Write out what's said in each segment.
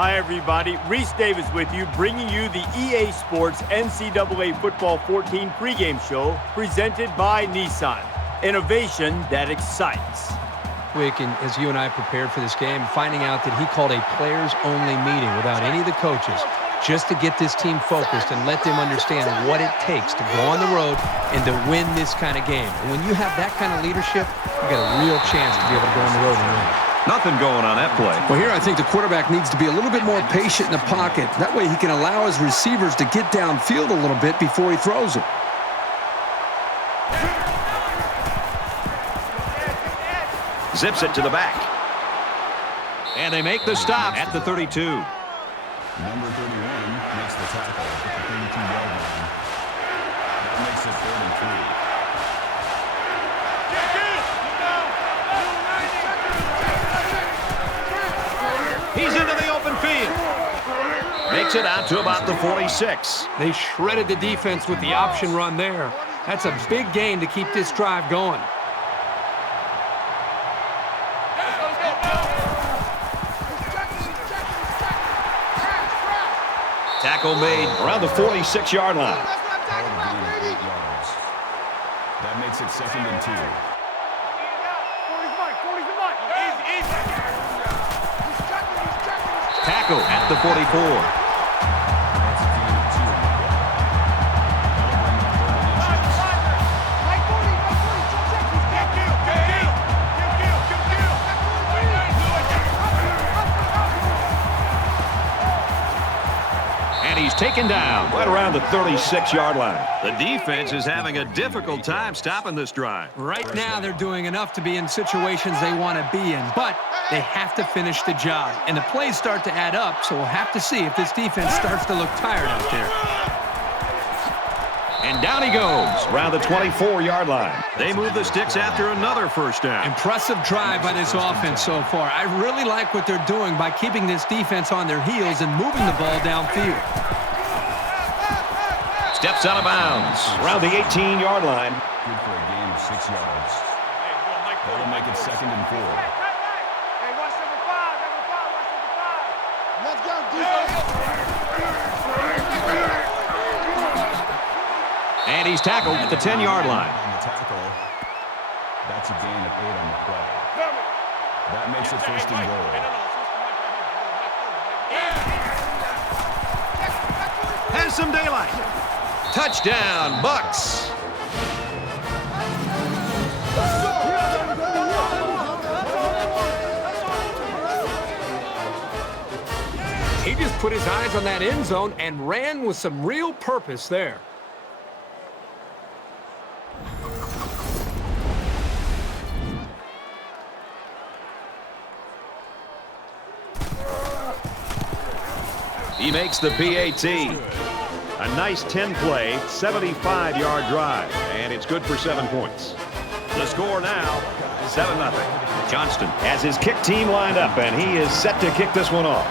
Hi, everybody. Reese Davis with you, bringing you the EA Sports NCAA Football 14 pregame show presented by Nissan. Innovation that excites. Week, and as you and I prepared for this game, finding out that he called a players-only meeting without any of the coaches just to get this team focused and let them understand what it takes to go on the road and to win this kind of game. And when you have that kind of leadership, you've got a real chance to be able to go on the road and win. Nothing going on that play. Well, here I think the quarterback needs to be a little bit more patient in the pocket. That way he can allow his receivers to get downfield a little bit before he throws it. Zips it to the back. And they make the stop at the 32. Number 31 makes the tackle at the 32-yard line. That makes it 3rd and 3. He's into the open field. Makes it out to about the 46. They shredded the defense with the option run there. That's a big gain to keep this drive going. Tackle made around the 46-yard line. That makes it 2nd and 2. Tackle at the 44. And he's taken down right around the 36-yard line. The defense is having a difficult time stopping this drive. Right now, they're doing enough to be in situations they want to be in, but they have to finish the job. And the plays start to add up, so we'll have to see if this defense starts to look tired out there. And down he goes around the 24-yard line. They move the sticks after another first down. Impressive drive by this offense so far. I really like what they're doing by keeping this defense on their heels and moving the ball downfield. Steps out of bounds around the 18-yard line. Good for a gain of 6 yards. That'll make it 2nd and 4. Let's go, defense. And he's tackled at the 10-yard line. On the tackle, that's a gain of 8 on the play. That makes it 1st and goal. Has some daylight. Touchdown, Bucks. He just put his eyes on that end zone and ran with some real purpose there. He makes the PAT. A nice 10-play, 75-yard drive, and it's good for 7 points. The score now, 7-0. Johnston has his kick team lined up, and he is set to kick this one off.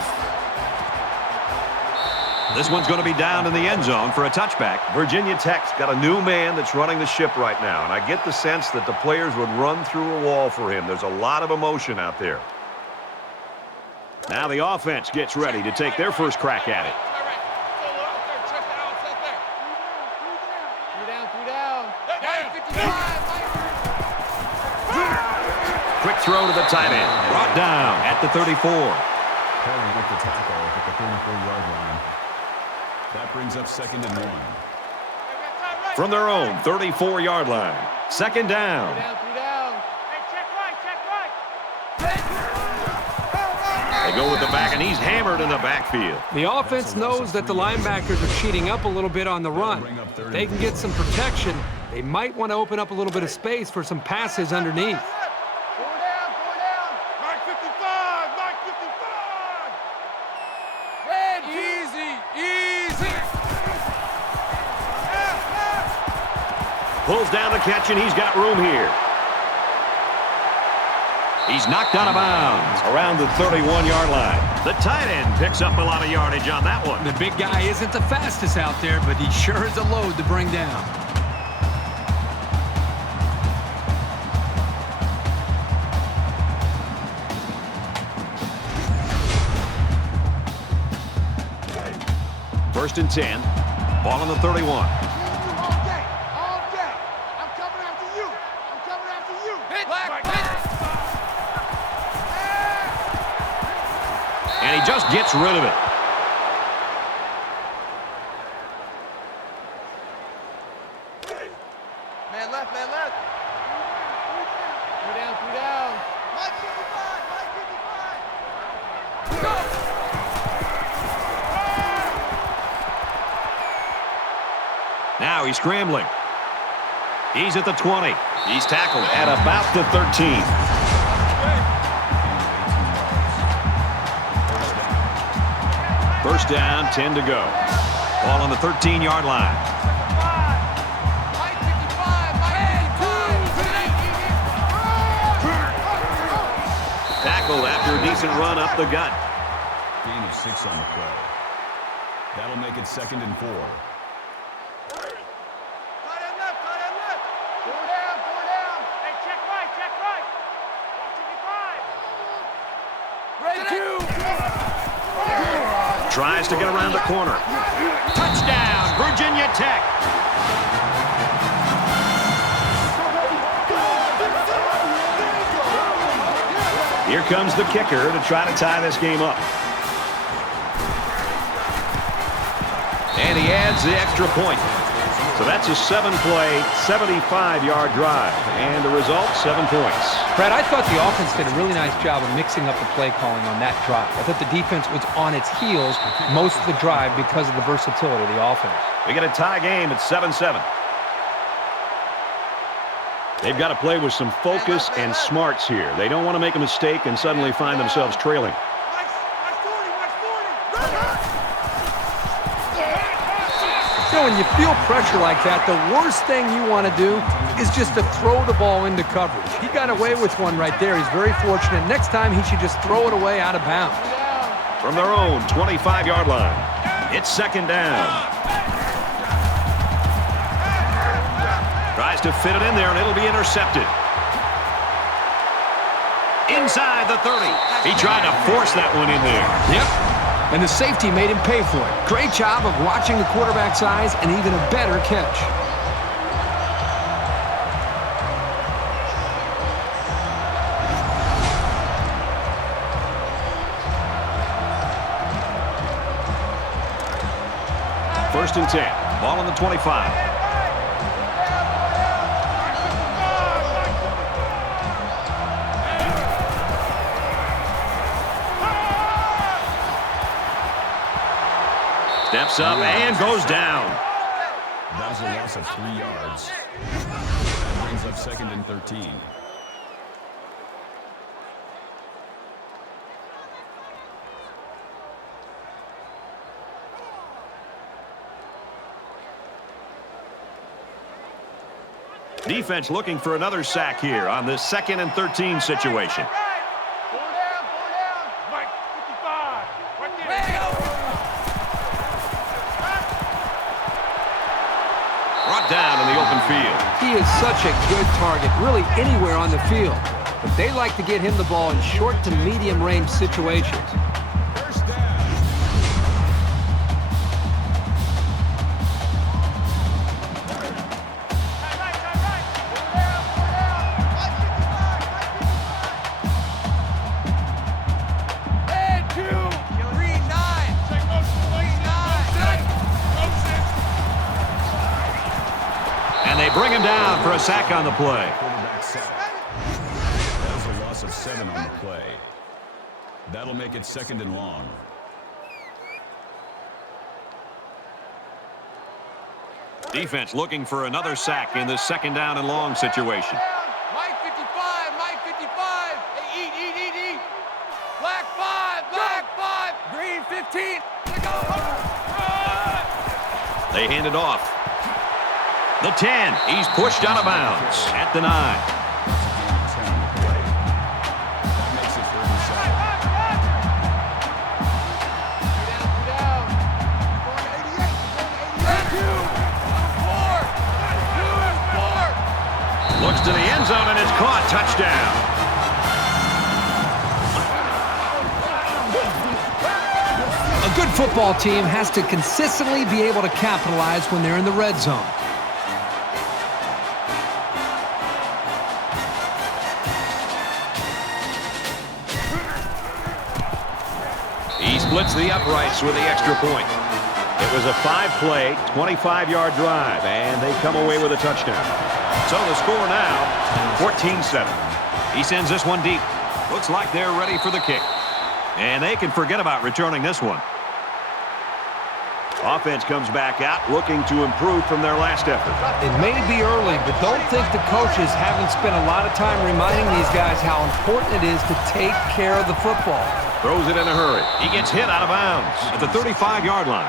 This one's going to be down in the end zone for a touchback. Virginia Tech's got a new man that's running the ship right now, and I get the sense that the players would run through a wall for him. There's a lot of emotion out there. Now the offense gets ready to take their first crack at it. Quick throw to the tight end. Brought down at the 34. Perry with the tackle at the 34-yard line. That brings up 2nd and 1. From their own 34-yard line. 2nd down. They go with the back, and he's hammered in the backfield. The offense knows that the linebackers are cheating up a little bit on the run. If they can get some protection, they might want to open up a little bit of space for some passes underneath. Pulls down the catch, and he's got room here. He's knocked out of bounds around the 31-yard line. The tight end picks up a lot of yardage on that one. The big guy isn't the fastest out there, but he sure is a load to bring down. First and 10. Ball on the 31. And he just gets rid of it. Man left, man left. Three down, three down. Mike 55, Mike 55. Go! Now he's scrambling. He's at the 20. He's tackled at about the 13. First down, 10 to go. Ball on the 13-yard line. Tackled after a decent run up the gut. Gain of 6 on the play. That'll make it 2nd and 4. Tries to get around the corner. Touchdown, Virginia Tech. Here comes the kicker to try to tie this game up. And he adds the extra point. So that's a 7-play, 75-yard drive. And the result, 7 points. Brad, I thought the offense did a really nice job of mixing up the play calling on that drive. I thought the defense was on its heels most of the drive because of the versatility of the offense. We get a tie game at 7-7. They've got to play with some focus and smarts here. They don't want to make a mistake and suddenly find themselves trailing. You know, when you feel pressure like that, the worst thing you want to do is just to throw the ball into coverage. He got away with one right there. He's very fortunate. Next time, he should just throw it away out of bounds. From their own 25-yard line, it's 2nd down. Tries to fit it in there, and it'll be intercepted. Inside the 30. He tried to force that one in there. Yep. And the safety made him pay for it. Great job of watching the quarterback's eyes and even a better catch. First and 10. Ball on the 25. Steps up and goes down. That was a loss of 3 yards. That brings up 2nd and 13. Defense looking for another sack here on this 2nd and 13 situation. Brought down in the open field. He is such a good target, really anywhere on the field. But they like to get him the ball in short to medium range situations. First down. Bring him down for a sack on the play. Quarterback sack. That was a loss of 7 on the play. That'll make it 2nd and long. Defense looking for another sack in this 2nd down and long situation. Mike 55, Mike 55. Hey, eat. Black 5, green 15. They hand it off. The 10. He's pushed out of bounds at the 9. That's a gain of 10 on the play. That makes it 3rd and 7. Looks to the end zone and it's caught. Touchdown. A good football team has to consistently be able to capitalize when they're in the red zone. He splits the uprights with the extra point. It was a 5-play, 25-yard drive, and they come away with a touchdown. So the score now, 14-7. He sends this one deep. Looks like they're ready for the kick. And they can forget about returning this one. Offense comes back out looking to improve from their last effort. It may be early, but don't think the coaches haven't spent a lot of time reminding these guys how important it is to take care of the football. Throws it in a hurry. He gets hit out of bounds at the 35-yard line.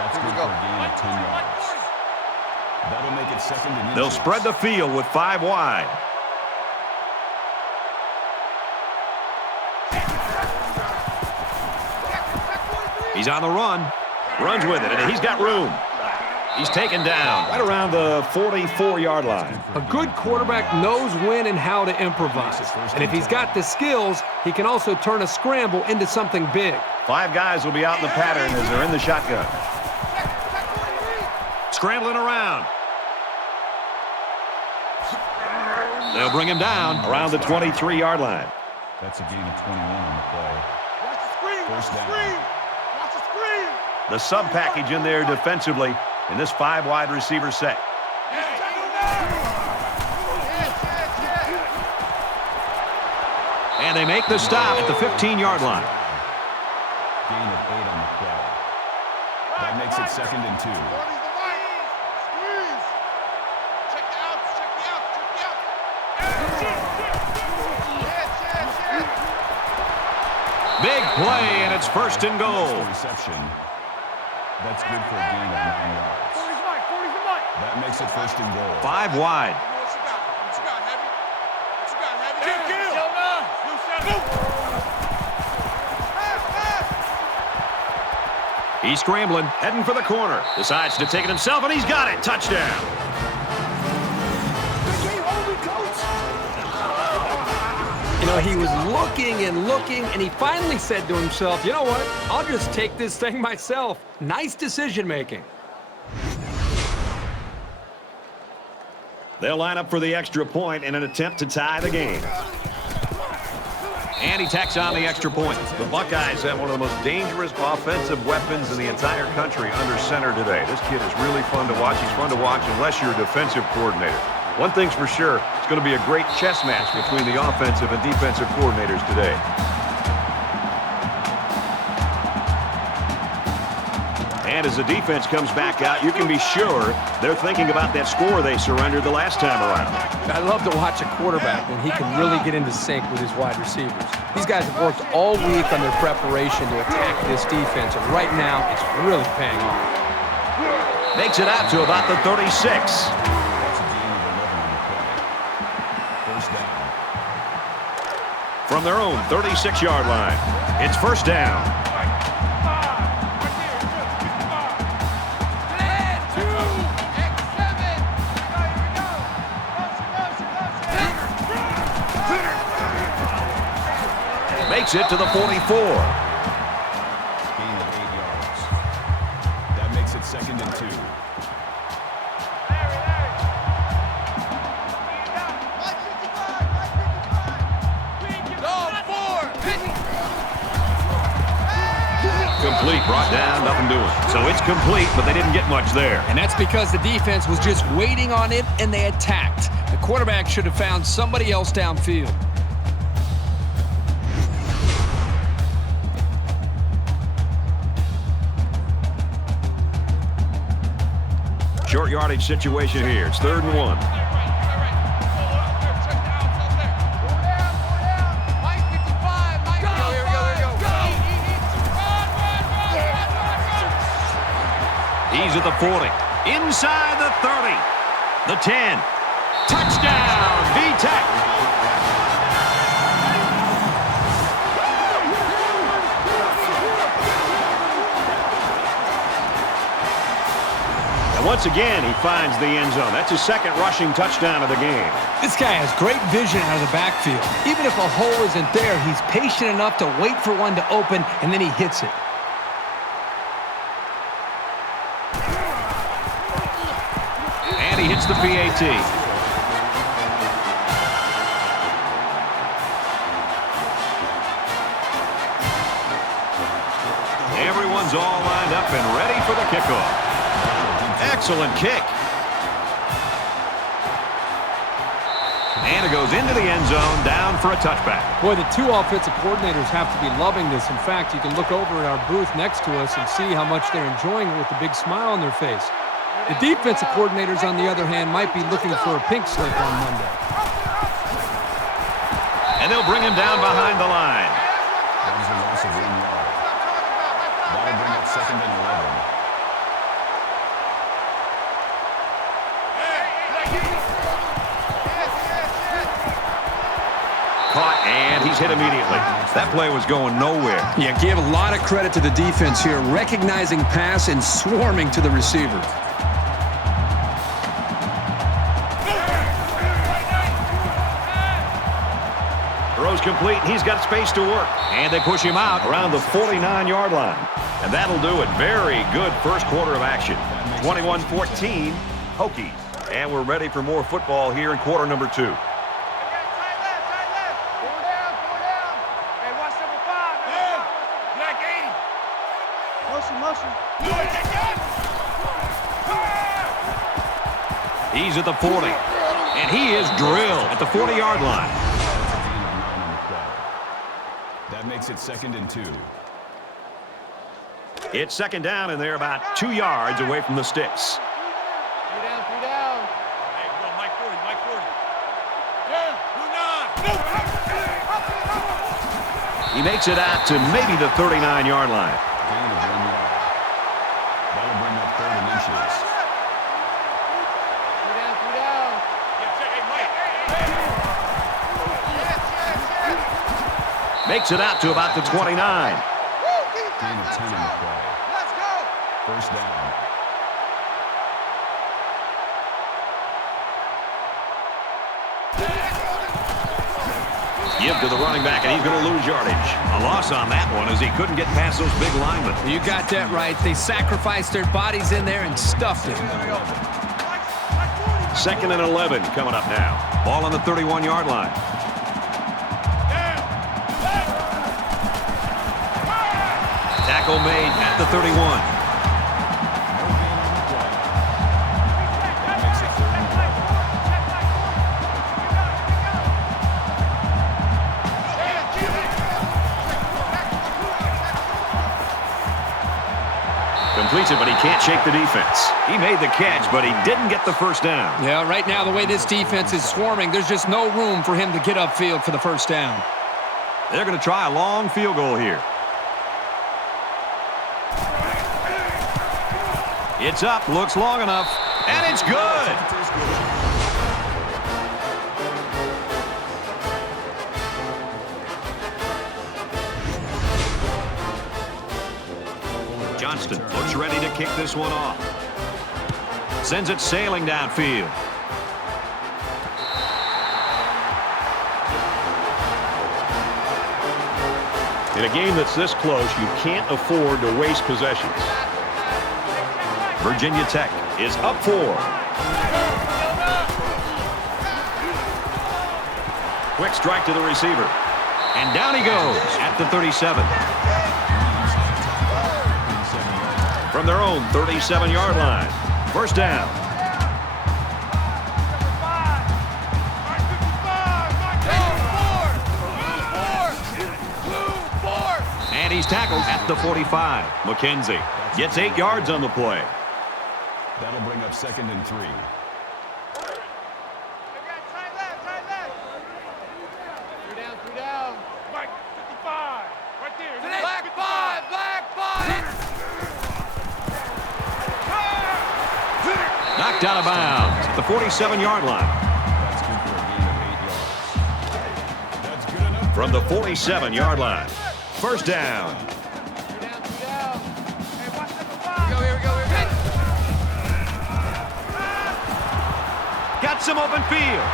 That's good for a gain of 10 yards. That'll make it second and inches. They'll spread the field with 5 wide. He's on the run. Runs with it, and he's got room. He's taken down right around the 44-yard line. A good quarterback knows when and how to improvise. And if he's got the skills, he can also turn a scramble into something big. 5 guys will be out in the pattern as they're in the shotgun. Scrambling around. They'll bring him down around the 23-yard line. That's a gain of 21 on the play. Watch the screen. Watch the screen. Watch the screen. The sub package in there defensively in this 5 wide receiver set. And they make the stop at the 15-yard line. Gain of 8 on the play. That makes it second and 2. Big play, and it's first and goal. Reception. That's good for a gain of 9 yards. That makes it first and goal. 5 wide. He's scrambling, heading for the corner. Decides to take it himself, and he's got it. Touchdown. You know, he was looking and looking, and he finally said to himself, you know what, I'll just take this thing myself. Nice decision-making. They'll line up for the extra point in an attempt to tie the game. And he tacks on the extra point. The Buckeyes have one of the most dangerous offensive weapons in the entire country under center today. This kid is really fun to watch. He's fun to watch unless you're a defensive coordinator. One thing's for sure, it's going to be a great chess match between the offensive and defensive coordinators today. And as the defense comes back out, you can be sure they're thinking about that score they surrendered the last time around. I love to watch a quarterback when he can really get into sync with his wide receivers. These guys have worked all week on their preparation to attack this defense, and right now it's really paying off. Makes it out to about the 36. That's a gain of 11 on the play. First down. From their own 36-yard line, it's first down. Makes it to the 44. Gain of 8 yards. That makes it second and 2. Complete, brought down, nothing doing. So it's complete, but they didn't get much there. And that's because the defense was just waiting on it, and they attacked. The quarterback should have found somebody else downfield. Short yardage situation here. It's 3rd and 1. He's at the 40. Inside the 30. The 10. Touchdown, V-Tech. And once again, he finds the end zone. That's his 2nd rushing touchdown of the game. This guy has great vision out of the backfield. Even if a hole isn't there, he's patient enough to wait for one to open, and then he hits it. makes the PAT. Everyone's all lined up and ready for the kickoff. Excellent kick. And it goes into the end zone, down for a touchback. Boy, the two offensive coordinators have to be loving this. In fact, you can look over at our booth next to us and see how much they're enjoying it with a big smile on their face. The defensive coordinators, on the other hand, might be looking for a pink slip on Monday. And they'll bring him down behind the line. That was a loss of 1 yard. That'll bring up 2nd and 11. Caught, and he's hit immediately. That play was going nowhere. Yeah, give a lot of credit to the defense here, recognizing pass and swarming to the receiver. Throws complete. He's got space to work. And they push him out around the 49-yard line. And that'll do it. Very good first quarter of action. 21-14, Hokies. And we're ready for more football here in quarter number 2. He's at the 40, and he is drilled at the 40-yard line. That makes it 2nd and 2. It's 2nd down, and they're about 2 yards away from the sticks. 3 down, 3 down. Hey, well, Mike 40, Mike 40. Yeah, He makes it out to maybe the 39-yard line. Gain of 1 yard. That'll bring up 3rd and inches. 3 down, 3 down. Hey, Mike. Makes it out to about the 29. Gain of 10 in the play. Let's go. 1st down. Give to the running back, and he's going to lose yardage. A loss on that one as he couldn't get past those big linemen. You got that right. They sacrificed their bodies in there and stuffed it. 2nd and 11 coming up now. Ball on the 31-yard line. Tackle made at the 31. That makes it 3rd and 11. Completes it, but he can't shake the defense. He made the catch, but he didn't get the first down. Yeah, right now, the way this defense is swarming, there's just no room for him to get upfield for the first down. They're going to try a long field goal here. It's up, looks long enough, and it's good. Johnston looks ready to kick this one off. Sends it sailing downfield. In a game that's this close, you can't afford to waste possessions. Virginia Tech is up 4. Quick strike to the receiver. And down he goes at the 37. From their own 37-yard line. First down. And he's tackled at the 45. McKenzie gets 8 yards on the play. That'll bring up 2nd and 3. Three down. Mike, 55. Right there. Black 5, black 5. Knocked out of bounds at the 47-yard line. That's good for a gain of 8 yards. That's good enough. From the 47-yard line. First down. Three down. Hey, watch number 5. Here we go. Got some open field.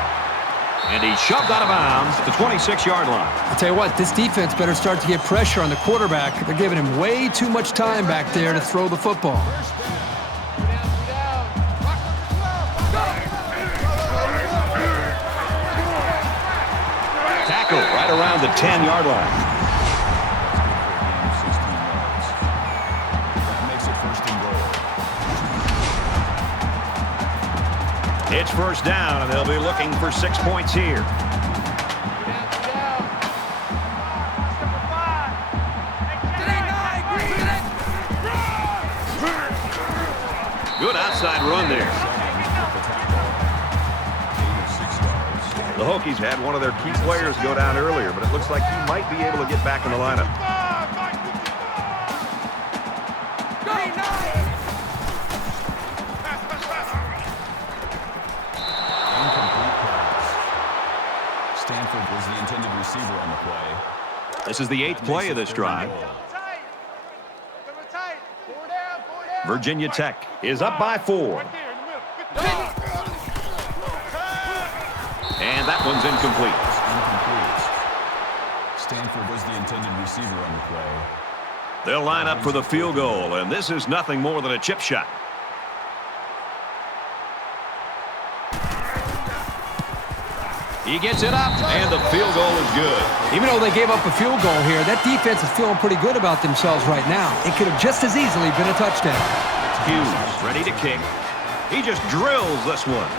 And he shoved out of bounds at the 26-yard line. I'll tell you what, this defense better start to get pressure on the quarterback. They're giving him way too much time back there to throw the football. Three down. Watch number 12. Go. around the 10-yard line. That makes it first and goal. It's first down, and they'll be looking for 6 points here. Good outside run there. The Hokies had one of their key players go down earlier, but it looks like he might be able to get back in the lineup. Incomplete pass. Stanford was the intended receiver on the play. This is the 8th play of this drive. Virginia Tech is up by 4. And that one's incomplete. Stanford was the intended receiver on the play. They'll line up for the field goal, and this is nothing more than a chip shot. He gets it up, and the field goal is good. Even though they gave up a field goal here, that defense is feeling pretty good about themselves right now. It could have just as easily been a touchdown. Hughes ready to kick. He just drills this one.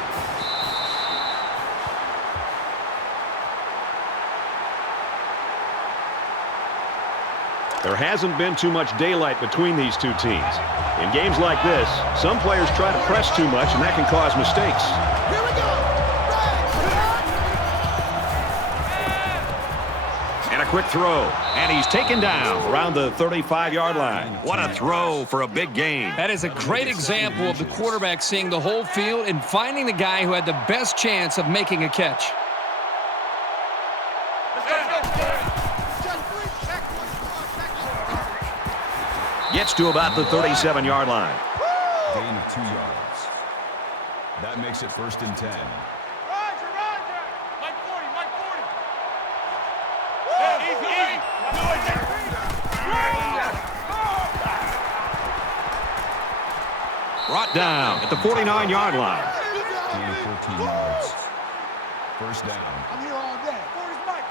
There hasn't been too much daylight between these two teams. In games like this, some players try to press too much, and that can cause mistakes. Here we go. And a quick throw, and he's taken down around the 35-yard line. What a throw for a big gain. That is a great example of the quarterback seeing the whole field and finding the guy who had the best chance of making a catch. Gets to about the 37-yard line. Gain of 2 yards. That makes it first and 10. Roger. Mike 40, Mike 40. Brought down at the 49-yard line. Gain of 14 yards. First down. I'm here all day. 40's Mike.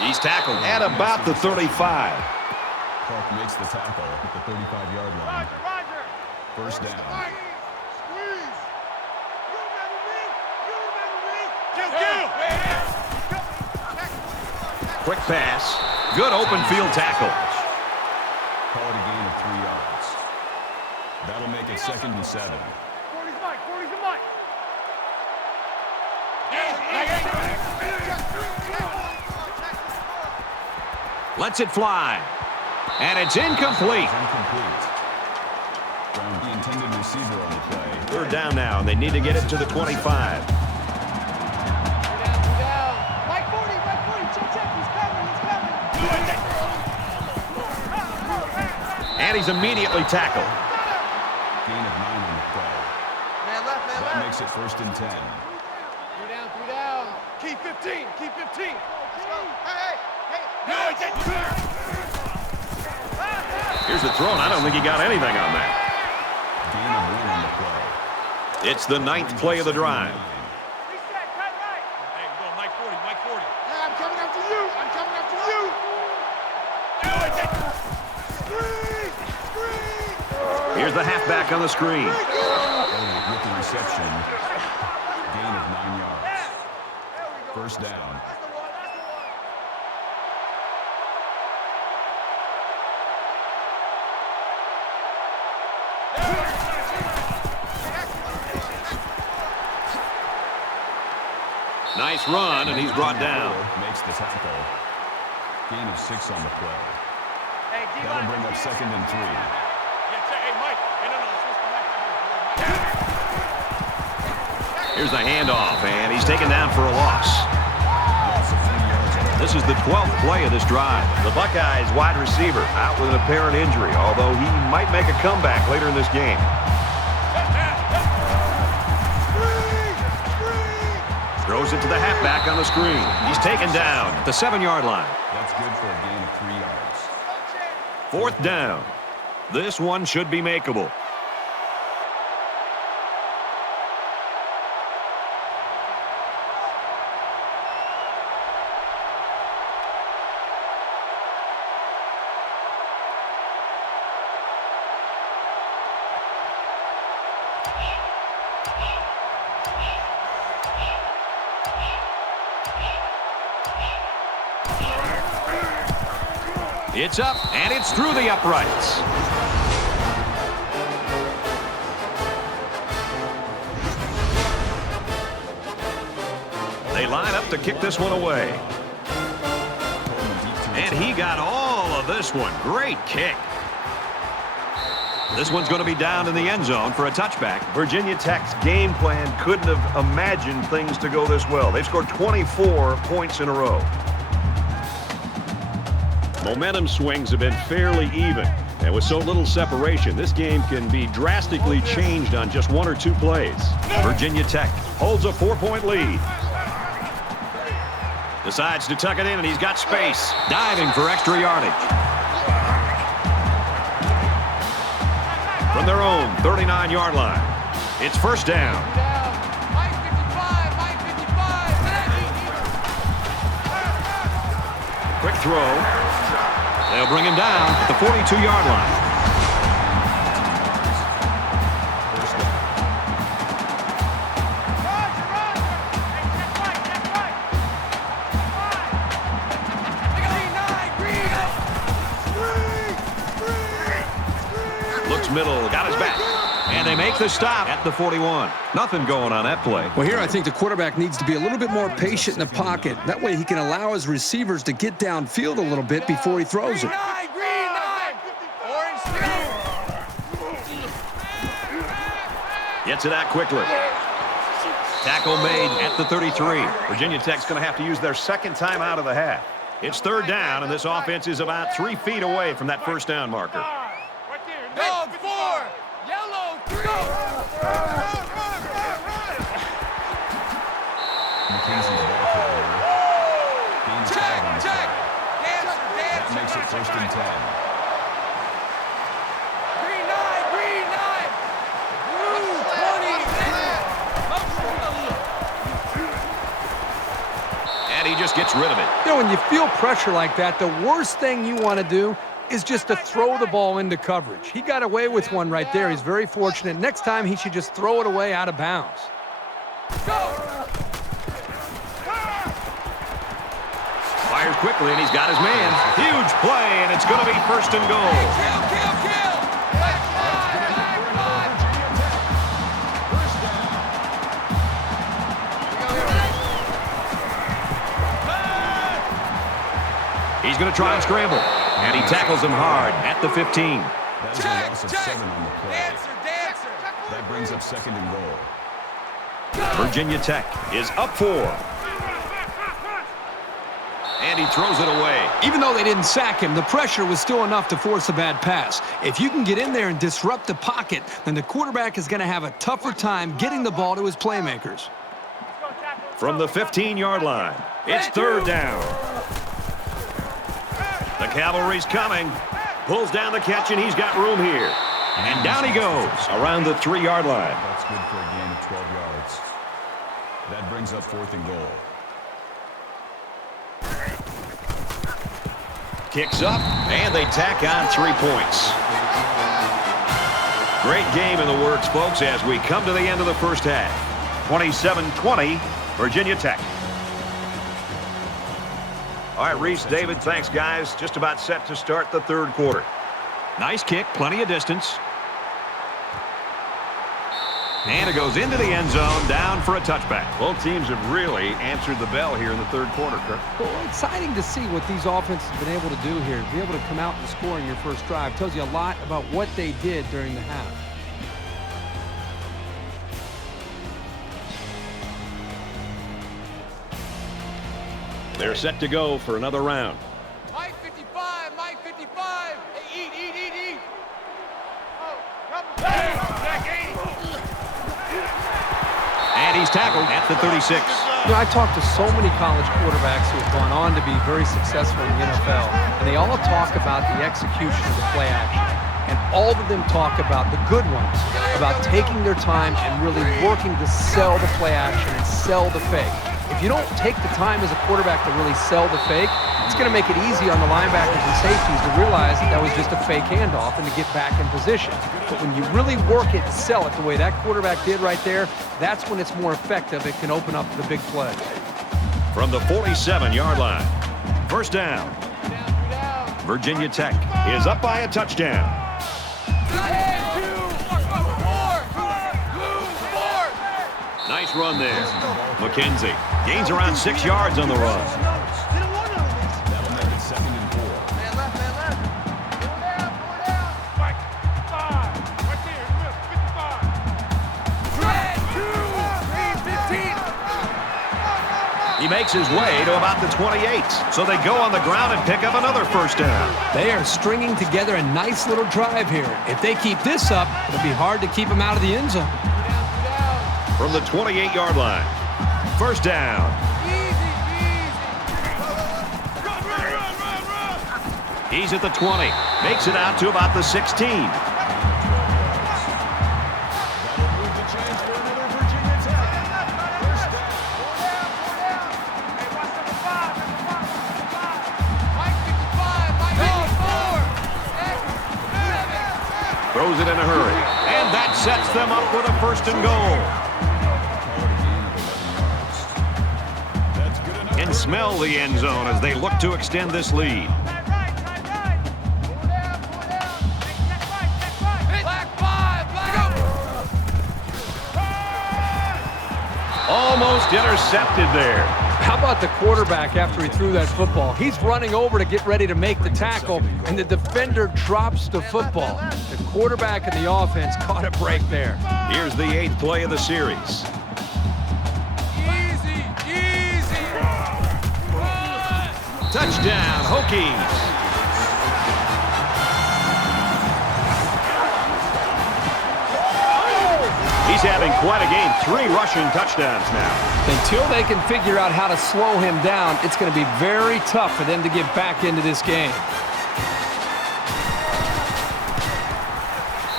He's tackled at about the 35. Clark makes the tackle at the 35-yard line. Roger. First down. Squeeze. You remember me. Quick pass. Good open field tackle. Call it a gain of 3 yards. That'll make it second and 7. 40's Mike. Lets it fly. And it's incomplete. Incomplete. From the intended receiver on the play. Third down now, and they need to get it to the 25. Down. Mike 40. Check. He's coming. And he's immediately tackled. Gain of 9 on the play. Man left. That makes it first and 10. 3 down. Keep 15. Let's go. Hey. Here's the throw, and I don't think he got anything on that. Gain of 1 on the play. It's the 9th play of the drive. Reset. Cut right. Hey, we're going Mike 40. Hey, I'm coming after you. Screen. Here's the halfback on the screen. With the reception. Gain of 9 yards. First down. Nice run, and he's brought down. Makes the tackle. Gain of 6 on the play. Hey, That'll bring up second and 3. Hey, Mike. Here's the handoff, and he's taken down for a loss. Loss of 3 yards on the This is the 12th play of this drive. The Buckeyes wide receiver out with an apparent injury, although he might make a comeback later in this game. Throws it to the halfback on the screen. He's taken down at the 7-yard line. That's good for a gain of 3 yards. 4th down. This one should be makeable. It's up, and it's through the uprights. They line up to kick this one away. And he got all of this one. Great kick. This one's going to be down in the end zone for a touchback. Virginia Tech's game plan couldn't have imagined things to go this well. They've scored 24 points in a row. Momentum swings have been fairly even. And with so little separation, this game can be drastically changed on just 1 or 2 plays. Virginia Tech holds a 4-point lead. Decides to tuck it in, and he's got space. Diving for extra yardage. From their own 39-yard line, it's first down. Quick throw. They'll bring him down at the 42-yard line. Looks middle, got his back. And they make the stop at the 41. Nothing going on that play. Well, here I think the quarterback needs to be a little bit more patient in the pocket. That way he can allow his receivers to get downfield a little bit before he throws it. Gets it out quickly. Tackle made at the 33. Virginia Tech's going to have to use their second time out of the half. It's third down, and this offense is about 3 feet away from that first down marker. Dog 4, yellow 3. Check. That makes it first and 10. Green 9. Blue 20. And he just gets rid of it. You know, when you feel pressure like that, the worst thing you want to do is just to throw the ball into coverage. He got away with one right there. He's very fortunate. Next time, he should just throw it away out of bounds. Fires quickly, and he's got his man. Huge play, and it's going to be first and goal. Kill. He's going to try and scramble. And he tackles him hard at the 15. That is a loss of 7 on the play. Dancer. That brings up second and goal. Virginia Tech is up 4. And he throws it away. Even though they didn't sack him, the pressure was still enough to force a bad pass. If you can get in there and disrupt the pocket, then the quarterback is going to have a tougher time getting the ball to his playmakers. From the 15-yard line, it's third down. The cavalry's coming. Pulls down the catch, and he's got room here. And down he goes around the 3-yard line. That's good for a gain of 12 yards. That brings up fourth and goal. Kicks up, and they tack on 3 points. Great game in the works, folks, as we come to the end of the first half. 27-20, Virginia Tech. All right, Reese, David, thanks, guys. Just about set to start the third quarter. Nice kick, plenty of distance. And it goes into the end zone, down for a touchback. Both teams have really answered the bell here in the third quarter, Kirk. Well, exciting to see what these offenses have been able to do here. To be able to come out and score in your first drive tells you a lot about what they did during the half. They're set to go for another round. Mike 55. Hey, eat. Oh, come back 80. And he's tackled at the 36. You know, I talked to so many college quarterbacks who have gone on to be very successful in the NFL, and they all talk about the execution of the play action. And all of them talk about, the good ones, about taking their time and really working to sell the play action and sell the fake. If you don't take the time as a quarterback to really sell the fake, it's going to make it easy on the linebackers and safeties to realize that that was just a fake handoff and to get back in position. But when you really work it and sell it the way that quarterback did right there, that's when it's more effective. It can open up the big play. From the 47-yard line, first down. Virginia Tech is up by a touchdown. Nice run there. McKenzie gains around 6 yards on the run. That'll make it 2nd and 4. Man left, man left. Go down, go down. Right there, 55. He makes his way to about the 28. So they go on the ground and pick up another first down. They are stringing together a nice little drive here. If they keep this up, it'll be hard to keep them out of the end zone. From the 28-yard line, first down. He's at the 20. Makes it out to about the 16. That'll move the chains for another Virginia Tech. First down. Throws it in a hurry. And that sets them up with a 1st and goal. And smell the end zone as they look to extend this lead. Almost intercepted there. How about the quarterback after he threw that football? He's running over to get ready to make the tackle, and the defender drops the football. The quarterback and the offense caught a break there. Here's the 8th play of the series. Touchdown, Hokies. He's having quite a game. 3 rushing touchdowns now. Until they can figure out how to slow him down, it's going to be very tough for them to get back into this game.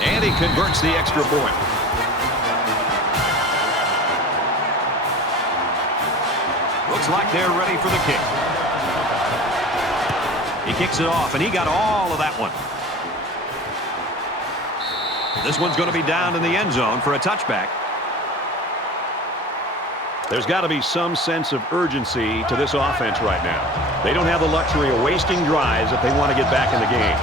And he converts the extra point. Looks like they're ready for the kick. He kicks it off, and he got all of that one. This one's going to be down in the end zone for a touchback. There's got to be some sense of urgency to this offense right now. They don't have the luxury of wasting drives if they want to get back in the game.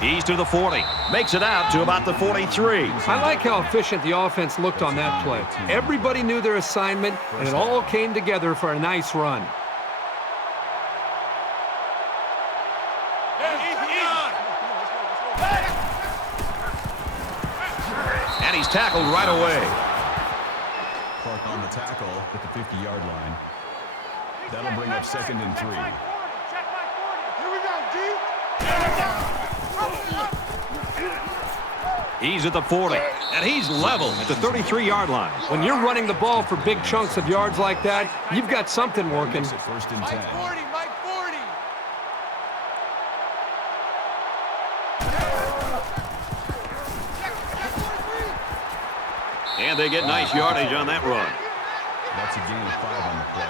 He's to the 40. Makes it out to about the 43. I like how efficient the offense looked on that play. Everybody knew their assignment, and it all came together for a nice run. And he's tackled right away. Clark on the tackle at the 50-yard line. That'll bring up 2nd and 3. Here we go, G. He's at the 40, and he's level at the 33-yard line. When you're running the ball for big chunks of yards like that, you've got something working. Makes it 1st and 10. Mike 40. And they get nice yardage on that run. That's a gain of 5 on the play.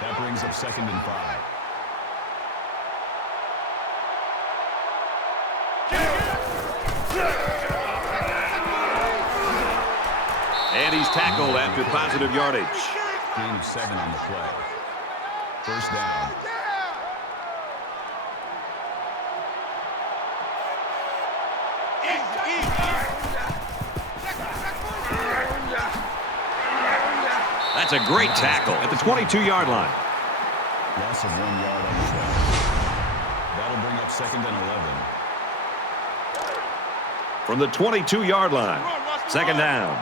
That brings up 2nd and 5. And he's tackled after positive yardage. Gain of 7 on the play. First down. That's a great tackle at the 22-yard line. Loss of 1 yard on the play. That'll bring up 2nd and 11. From the 22-yard line, 2nd down.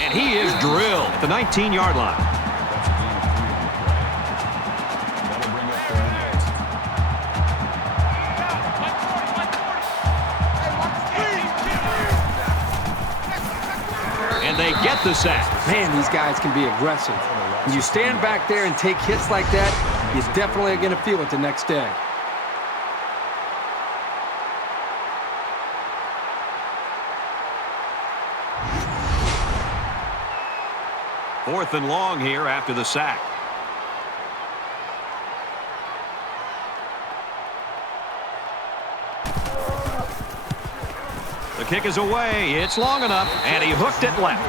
And he is drilled at the 19-yard line. That's a gain of 3 on the play. That'll bring up 3rd and 8. And they get the sack. Man, these guys can be aggressive. When you stand back there and take hits like that, you definitely are going to feel it the next day. Fourth and long here after the sack. The kick is away. It's long enough, and he hooked it left.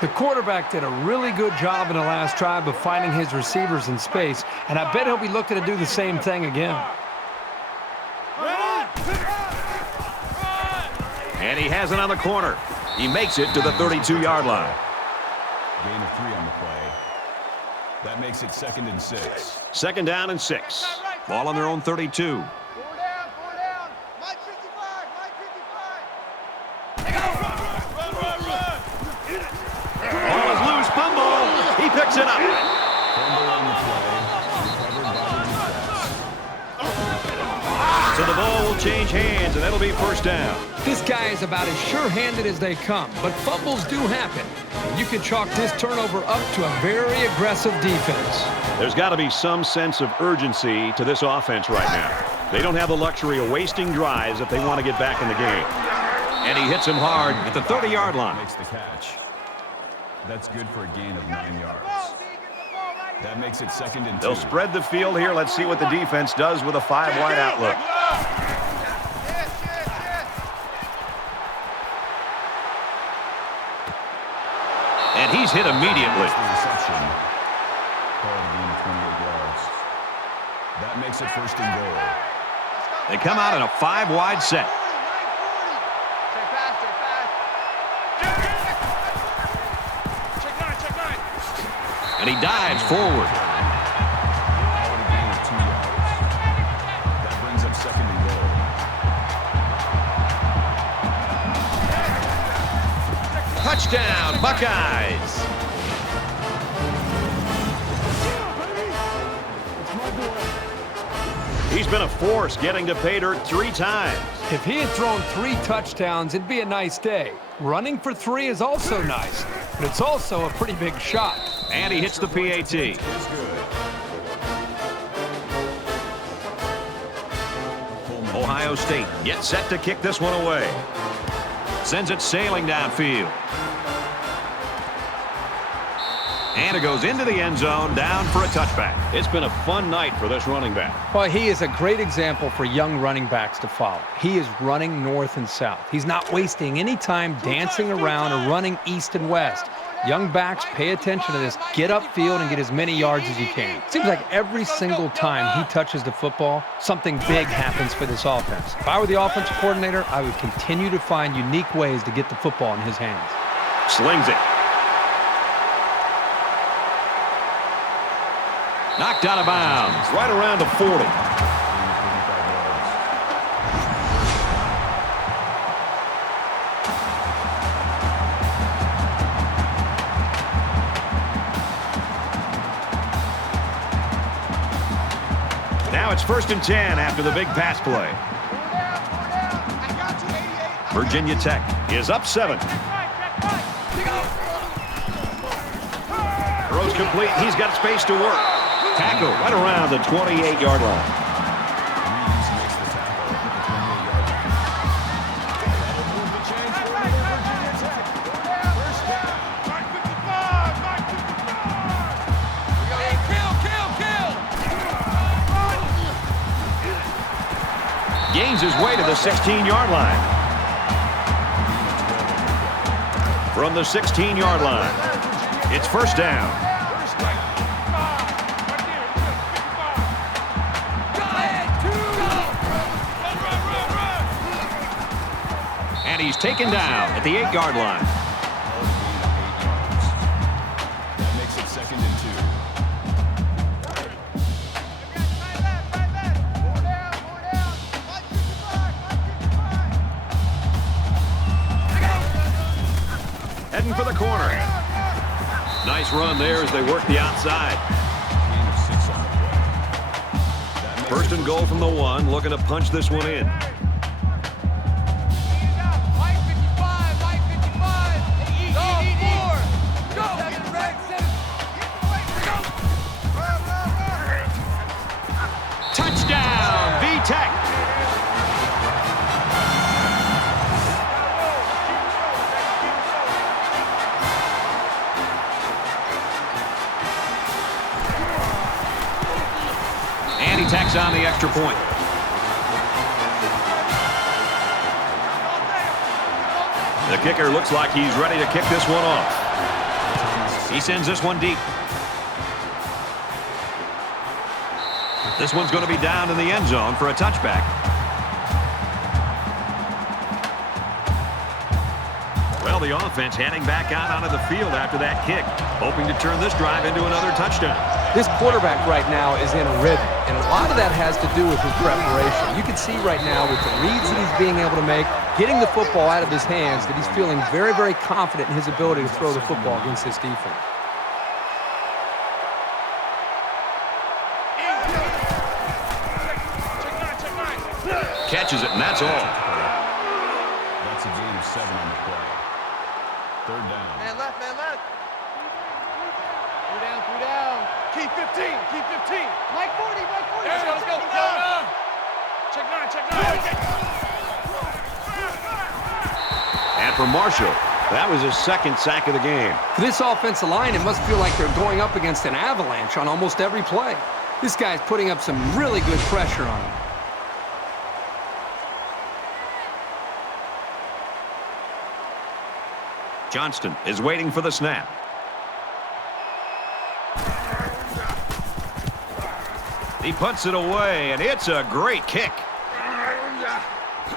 The quarterback did a really good job in the last drive of finding his receivers in space, and I bet he'll be looking to do the same thing again. And he has it on the corner. He makes it to the 32-yard line. Gain of 3 on the play. That makes it 2nd and 6. Second down and 6. Ball on their own 32. 4 down, 4 down. Mike 55, Mike 55. Ball is loose. Fumble. He picks it up. Fumble on the play. Recovered by the defense. So the ball will change hands, and that'll be first down. This guy is about as sure-handed as they come, but fumbles do happen. You can chalk this turnover up to a very aggressive defense. There's got to be some sense of urgency to this offense right now. They don't have the luxury of wasting drives if they want to get back in the game. And he hits him hard at the 30-yard line. Makes the catch. That's good for a gain of 9 yards. That makes it 2nd and 2. They'll spread the field here. Let's see what the defense does with a 5-wide outlook. And he's hit immediately. Reception. Call it a gain of 28 yards. That makes it 1st and goal. They come out in a 5-wide set. Check pass, check pass. Check 9, check 9. And he dives forward. Call it a gain of 2 yards. That brings up 2nd and goal. Touchdown, Buckeyes. He's been a force getting to pay dirt 3 times. If he had thrown 3 touchdowns, it'd be a nice day. Running for 3 is also nice, but it's also a pretty big shot. And he hits the PAT. Is good. Ohio State gets set to kick this one away. Sends it sailing downfield. And it goes into the end zone, down for a touchback. It's been a fun night for this running back. Well, he is a great example for young running backs to follow. He is running north and south. He's not wasting any time dancing around or running east and west. Young backs, pay attention to this. Get upfield and get as many yards as you can. Seems like every single time he touches the football, something big happens for this offense. If I were the offensive coordinator, I would continue to find unique ways to get the football in his hands. Slings it. Knocked out of bounds, right around the 40. Now it's 1st and 10 after the big pass play. Virginia Tech is up 7. Throws complete. He's got space to work. Tackle right around the 28-yard line. Reeves makes the tackle at the 28-yard line. That'll move the chains for another Virginia Tech. First down. Mike 55, Mike 55. Gains his way to the 16-yard line. From the 16-yard line, it's 1st down. And he's taken down at the 8-yard line. That makes it 2nd and 2. Heading for the corner. Nice run there as they work the outside. Gain of 6 on the play. First and goal from the 1, looking to punch this one in. Mike 55, Mike 55. Go, 4. Go. 7, red, 7. Touchdown, V-Tech. And he tacks on the extra point. The kicker looks like he's ready to kick this one off. He sends this one deep. This one's going to be down in the end zone for a touchback. Well, the offense heading back out onto the field after that kick, hoping to turn this drive into another touchdown. This quarterback right now is in a rhythm, and a lot of that has to do with his preparation. You can see right now with the reads that he's being able to make, getting the football out of his hands, that he's feeling very, very confident in his ability to throw the football against this defense. Catches it, and that's all. That's a gain of 7 on the play. Third down. Man left, man left. 3 down. Keep 15. Keep 15. Mike 40, Mike 40. Let's go. Check 9. Check 9. And for Marshall, that was his second sack of the game. For this offensive line, it must feel like they're going up against an avalanche on almost every play. This guy's putting up some really good pressure on him. Johnston is waiting for the snap. He puts it away, and it's a great kick.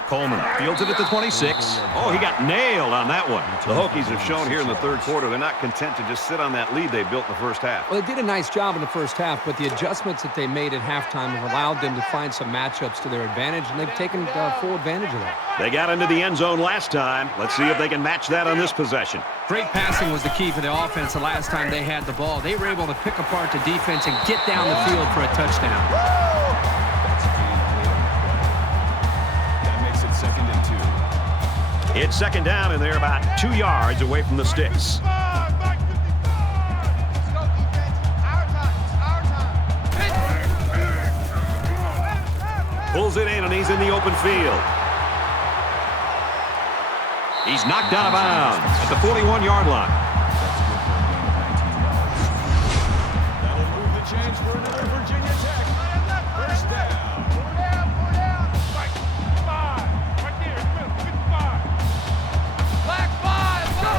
Coleman fields it at the 26. Oh, he got nailed on that one. The Hokies have shown here in the third quarter they're not content to just sit on that lead they built in the first half. Well, they did a nice job in the first half, but the adjustments that they made at halftime have allowed them to find some matchups to their advantage, and they've taken full advantage of that. They got into the end zone last time. Let's see if they can match that on this possession. Great passing was the key for the offense the last time they had the ball. They were able to pick apart the defense and get down the field for a touchdown. That's a gain of 8 on the play. That makes it 2nd and 2. It's second down, and they're about 2 yards away from the sticks. Let's go, defense. Our time. Pulls it in, and he's in the open field. He's knocked out of bounds at the 41-yard line. That's good for a gain of 19 yards. That'll move the chains for another Virginia Tech. First down. 4 down. Right. 5. Right there. 55. Black 5. Go.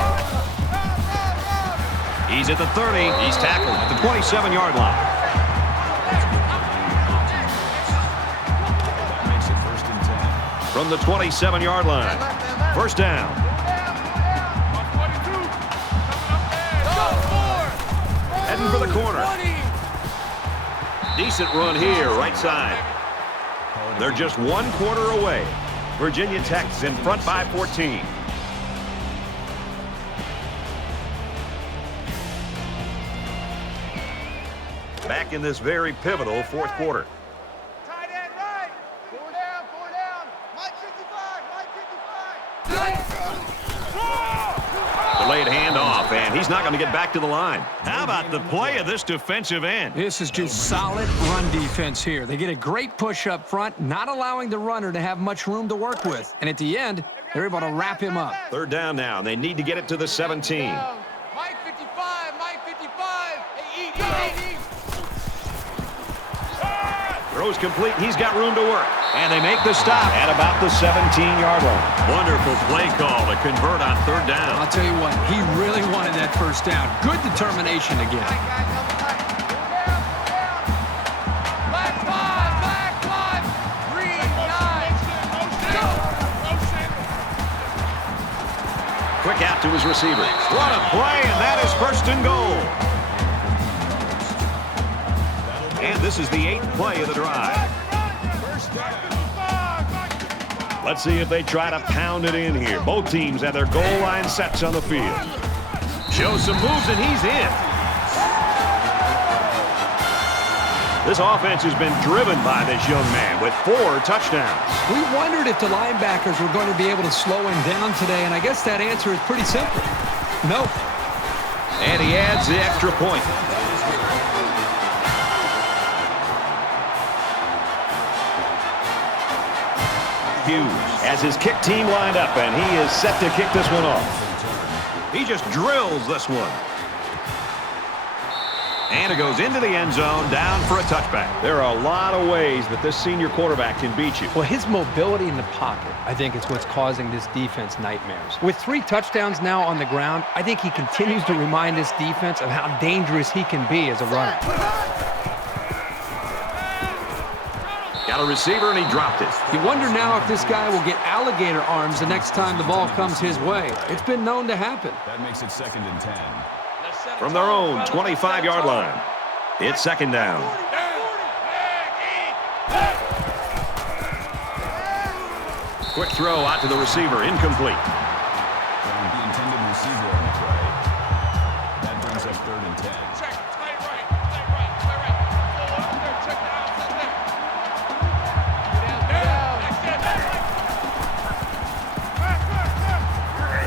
He's at the 30. He's tackled at the 27-yard line. That makes it 1st and 10. From the 27-yard line. First down. Heading for the corner. Decent run here, right side. They're just 1 quarter away. Virginia Tech's in front by 14. Back in this very pivotal fourth quarter. Tight end right. 4 down. Mike 55, Mike 55. Delayed handoff, and he's not going to get back to the line. How about the play of this defensive end? This is just solid run defense here. They get a great push up front, not allowing the runner to have much room to work with. And at the end, they're able to wrap him up. Third down now, and they need to get it to the 17. Mike 55, Mike 55. Hey, eat. Throws complete. He's got room to work. And they make the stop at about the 17-yard line. Wonderful play call to convert on third down. I'll tell you what, he really wanted that first down. Good determination again. Black 5. Green 9. Quick out to his receiver. What a play, and that is first and goal. And this is the 8th play of the drive. Let's see if they try to pound it in here. Both teams have their goal line sets on the field. Shows some moves, and he's in. This offense has been driven by this young man with 4 touchdowns. We wondered if the linebackers were going to be able to slow him down today, and I guess that answer is pretty simple. No. And he adds the extra point. Hughes has his kick team lined up, and he is set to kick this one off. He just drills this one. And it goes into the end zone, down for a touchback. There are a lot of ways that this senior quarterback can beat you. Well, his mobility in the pocket, I think, is what's causing this defense nightmares. With 3 touchdowns now on the ground, I think he continues to remind this defense of how dangerous he can be as a runner. Got a receiver, and he dropped it. You wonder now if this guy will get alligator arms the next time the ball comes his way. It's been known to happen. That makes it 2nd and 10. From their own 25-yard line. It's 2nd down. Quick throw out to the receiver, incomplete. The intended receiver on the play. That brings up 3rd and 10. Check, tight right, tight right, tight right. Go up there, check the outside there.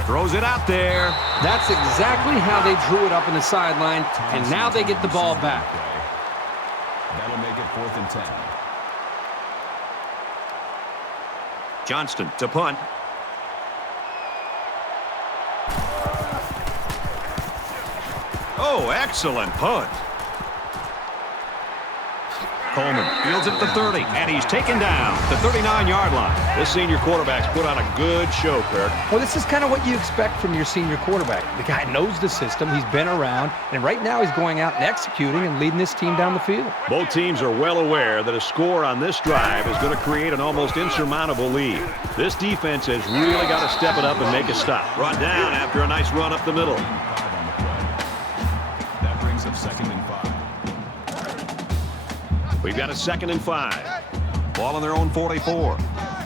Throws it out there. That's exactly how they drew it up in the sideline, and now they get the ball back. That'll make it 4th and 10. Johnston to punt. Oh, excellent punt. Coleman fields it at the 30, and he's taken down the 39-yard line. This senior quarterback's put on a good show, Kirk. Well, this is kind of what you expect from your senior quarterback. The guy knows the system, he's been around, and right now he's going out and executing and leading this team down the field. Both teams are well aware that a score on this drive is going to create an almost insurmountable lead. This defense has really got to step it up and make a stop. Brought down after a nice run up the middle. 5 on the play. That brings up 2nd and 5. We've got a 2nd and 5. Ball on their own 44.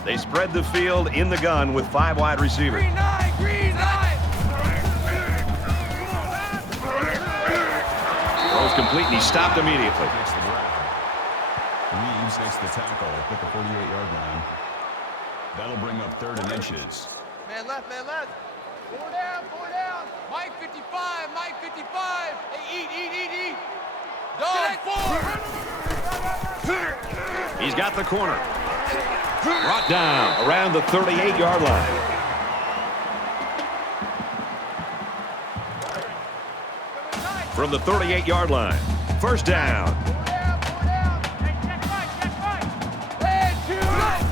They spread the field in the gun with 5 wide receivers. Green line, green line. Throws complete, and he stopped immediately. Takes the grab. Reeves makes the tackle at the 48-yard line. That'll bring up 3rd and inches. Man left, man left. 4 down, 4 down. Mike 55, Mike 55. Hey, eat. Dog 4. He's got the corner. Brought down around the 38-yard line. From the 38-yard line. 1st down. 4 down. Hey, check right.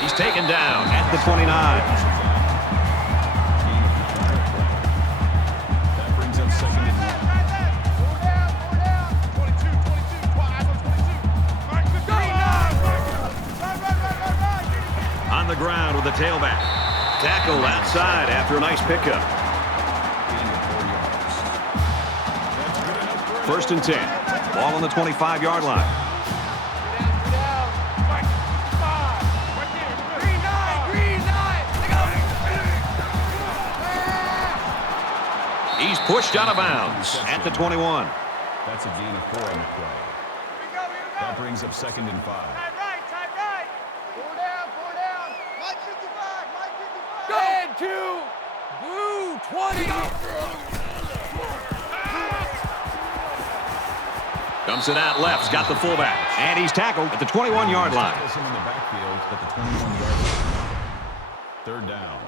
He's taken down at the 29. That brings up 2nd and 1. 4 down. 22, 22. Mike 59. On the ground with the tailback. Tackled outside after a nice pickup. Gain of 4 yards. That's good enough for 1st and 10. Ball on the 25-yard line. He's pushed out of bounds at the 21. That's a gain of 4 on the play. That brings up 2nd and 5. Tight right. 4 down. Mike 55, Mike 55. Red 2. Blue 20. Dumps it out left. He's got the fullback. And he's tackled at the 21-yard line. Tackles him in the backfield at the 21-yard line. 3rd down.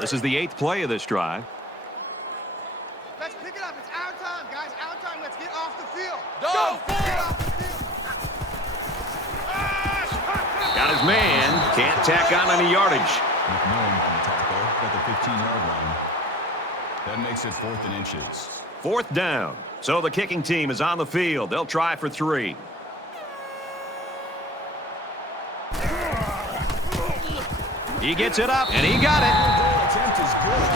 This is the 8th play of this drive. Let's pick it up. It's our time, guys. Our time. Let's get off the field. Dog Get off the field. Got his man. Can't tack on any yardage. McMillan on the tackle at the 15-yard line. That makes it 4th and inches. 4th down. So the kicking team is on the field. They'll try for 3. He gets it up, and he got it. Attempt is good.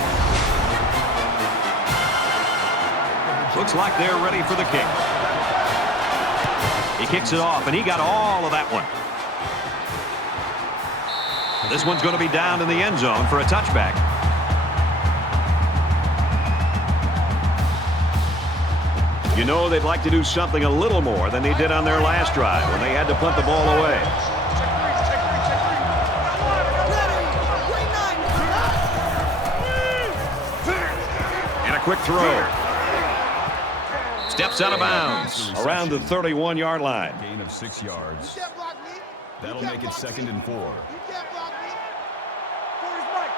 Looks like they're ready for the kick. He kicks it off, and he got all of that one. This one's going to be down in the end zone for a touchback. You know they'd like to do something a little more than they did on their last drive when they had to punt the ball away. And a quick throw. Steps out of bounds around the 31-yard line. Gain of 6 yards. That'll make it 2nd and 4. You can't block me. Forty's Mike.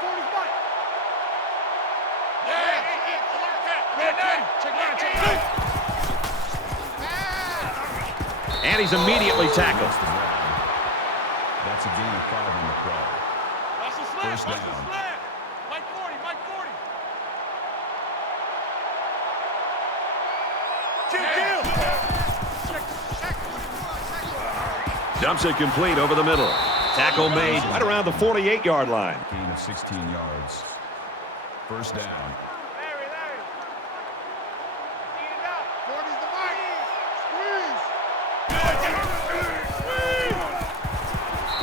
And he's immediately tackled. That's a gain of 5 on the play. First down. Mike 40. Dumps it complete over the middle. Tackle made right around the 48-yard line. Gain of 16 yards. First down. Larry. Eat it up. 40's the mark. Squeeze.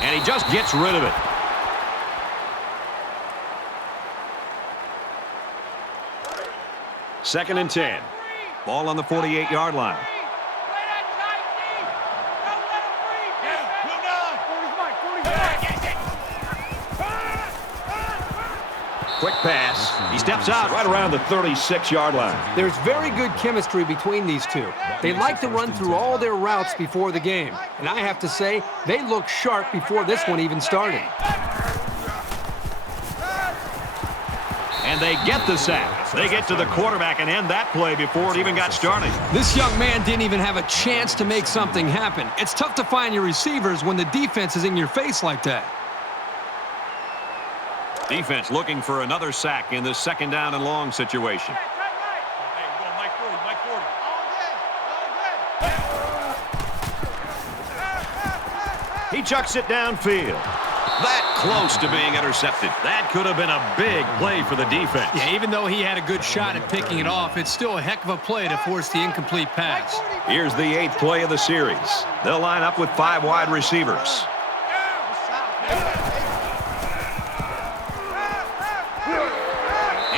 And he just gets rid of it. Second and 10. Ball on the 48-yard line. Quick pass. He steps out right around the 36-yard line. There's very good chemistry between these two. They like to run through all their routes before the game. And I have to say, they look sharp before this one even started. And they get the sack. They get to the quarterback and end that play before it even got started. This young man didn't even have a chance to make something happen. It's tough to find your receivers when the defense is in your face like that. Defense looking for another sack in this 2nd down and long situation. He chucks it downfield. That close to being intercepted. That could have been a big play for the defense. Yeah, even though he had a good shot at picking it off, it's still a heck of a play to force the incomplete pass. Here's the 8th play of the series. They'll line up with 5 wide receivers.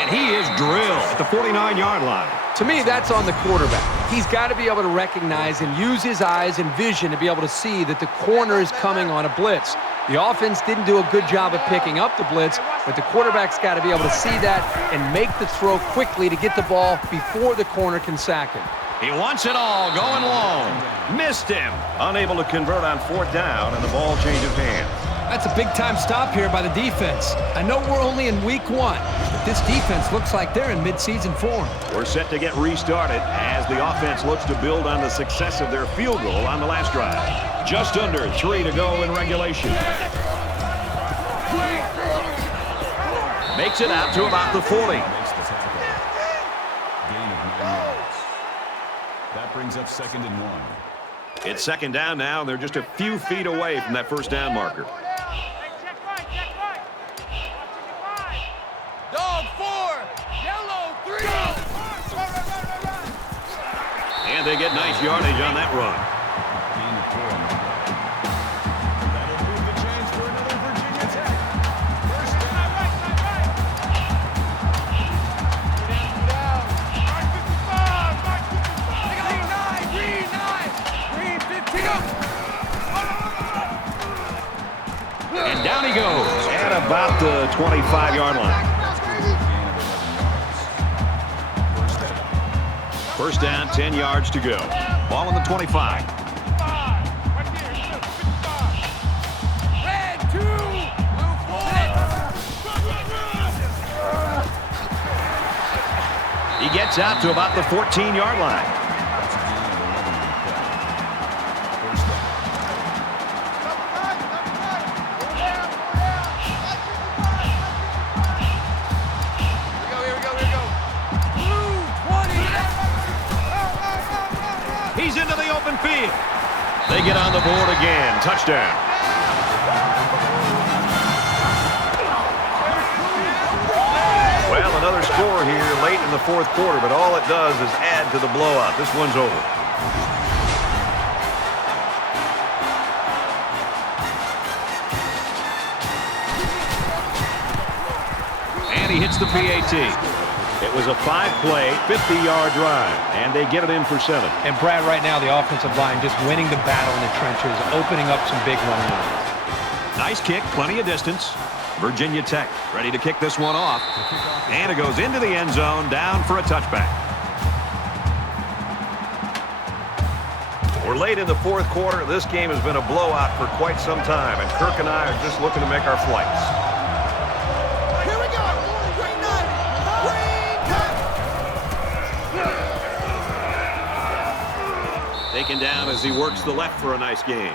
And he is drilled at the 49-yard line. To me, that's on the quarterback. He's got to be able to recognize and use his eyes and vision to be able to see that the corner is coming on a blitz. The offense didn't do a good job of picking up the blitz, but the quarterback's got to be able to see that and make the throw quickly to get the ball before the corner can sack him. He wants it all, going long. Missed him. Unable to convert on 4th down, and the ball changes hands. That's a big-time stop here by the defense. I know we're only in week 1, but this defense looks like they're in mid-season form. We're set to get restarted as the offense looks to build on the success of their field goal on the last drive. Just under 3 to go in regulation. Makes it out to about the 40. Makes the tackle. Gain of 9 yards. That brings up 2nd and 1. It's 2nd down now, and they're just a few feet away from that first down marker. Dog 4. Yellow 3. And they get nice yardage on that run. Gain of 4 on the play. That'll move the chains for another Virginia Tech. First down. And down he goes at about the 25-yard line. First down, 10 yards to go. Ball on the 25. Red 2. Blue 4. He gets out to about the 14-yard line. He's into the open field. They get on the board again. Touchdown. Well, another score here late in the 4th quarter, but all it does is add to the blowout. This one's over. And he hits the PAT. It It was a 5-play, 50-yard drive, and they get it in for 7. And Brad, right now, the offensive line just winning the battle in the trenches, opening up some big running lanes. Nice kick, plenty of distance. Virginia Tech ready to kick this one off. And it goes into the end zone, down for a touchback. We're late in the fourth quarter. This game has been a blowout for quite some time, and Kirk and I are just looking to make our flights. Here we go. Green 9. Green 10. Taken down as he works the left for a nice gain.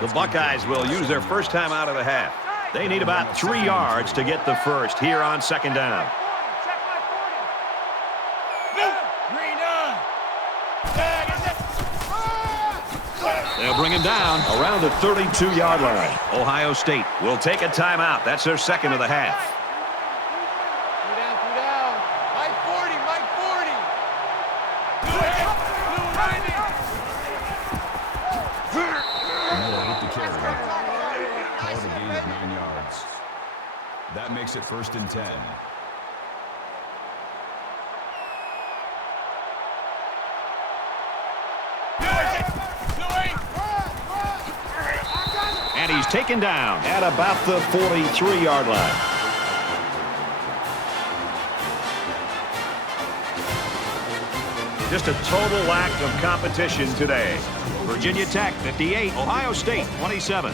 The Buckeyes will use their first time out of the half. They need about 3 yards to get the first here on second down. They'll bring him down around the 32-yard line. Ohio State will take a timeout. That's their second of the half. Two down. Mike 40, Mike 40. Miller with the carry. Call it a gain of 9 yards. That makes it 1st and 10. And he's taken down at about the 43-yard line. Just a total lack of competition today. Virginia Tech 58, Ohio State 27.